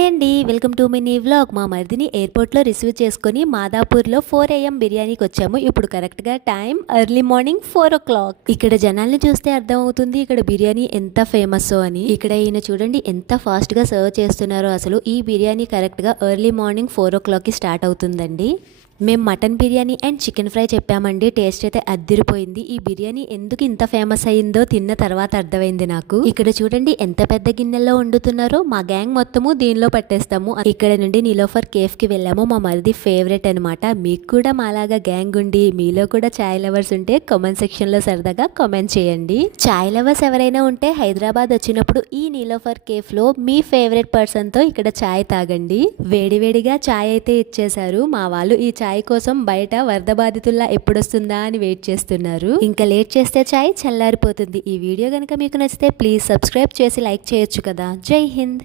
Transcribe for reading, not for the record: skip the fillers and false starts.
Hi అండి, welcome to mini vlog. మా మరిదిని ఎయిర్పోర్ట్లో రిసీవ్ చేసుకుని మాదాపూర్లో 4 AM బిర్యానీకి వచ్చాము. ఇప్పుడు కరెక్ట్గా టైం ఎర్లీ మార్నింగ్ 4 o'clock. ఇక్కడ జనాల్ని చూస్తే అర్థం అవుతుంది ఇక్కడ బిర్యానీ ఎంత ఫేమస్ అని. ఇక్కడ ఈయన చూడండి ఎంత ఫాస్ట్గా సర్వ్ చేస్తున్నారో. అసలు ఈ బిర్యానీ కరెక్ట్గా ఎర్లీ మార్నింగ్ 4 o'clockకి స్టార్ట్ అవుతుందండి. మేము mutton biryani and chicken fry చెప్పామండి. టేస్ట్ అయితే అద్దిరిపోయింది. ఈ బిర్యానీ ఎందుకు ఇంత ఫేమస్ అయిందో తిన్న తర్వాత అర్థమైంది నాకు. ఇక్కడ చూడండి ఎంత పెద్ద గిన్నెల్లో వండుతున్నారో. మా గ్యాంగ్ మొత్తము దీనిలో పట్టేస్తాము. ఇక్కడ నుండి నీలోఫర్ కేఫ్ కి వెళ్ళాము. మా మరిది ఫేవరెట్ అనమాట. మీకు కూడా మాలాగా గ్యాంగ్ ఉండి మీలో కూడా చాయ్ లవర్స్ ఉంటే కామెంట్ సెక్షన్ లో సరదాగా కామెంట్ చేయండి. చాయ్ లవర్స్ ఎవరైనా ఉంటే హైదరాబాద్ వచ్చినప్పుడు ఈ నీలోఫర్ కేఫ్ లో మీ ఫేవరెట్ పర్సన్ తో ఇక్కడ చాయ్ తాగండి. వేడివేడిగా చాయ్ అయితే ఇచ్చేశారు. మా వాళ్ళు ఈ చాయ్ కోసం బయట వరద బాధితుల్లా ఎప్పుడొస్తుందా అని వెయిట్ చేస్తున్నారు. ఇంకా లేట్ చేస్తే చాయ్ చల్లారిపోతుంది. ఈ వీడియో కనుక మీకు నచ్చితే ప్లీజ్ సబ్స్క్రైబ్ చేసి లైక్ చేయొచ్చు కదా. జై హింద్.